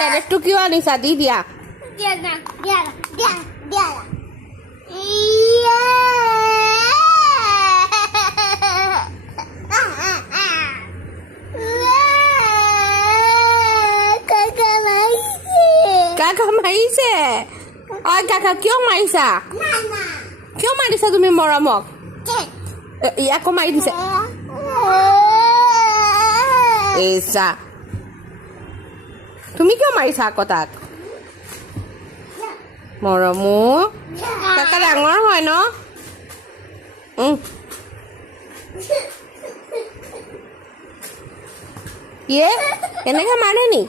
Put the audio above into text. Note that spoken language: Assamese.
কেৰেটটো কিয় আনিছা দি দিয়া কাকা মাৰিছে ঐ কাকা কিয় মাৰিছা কিয় মাৰিছা তুমি মৰমক ইয়াকো মাৰি দিছে এইছা তুমি কিয় মাৰিছা আকৌ তাক মৰমো কাকা ডাঙৰ হয় ন ইয়ে এনেকে মাৰে নি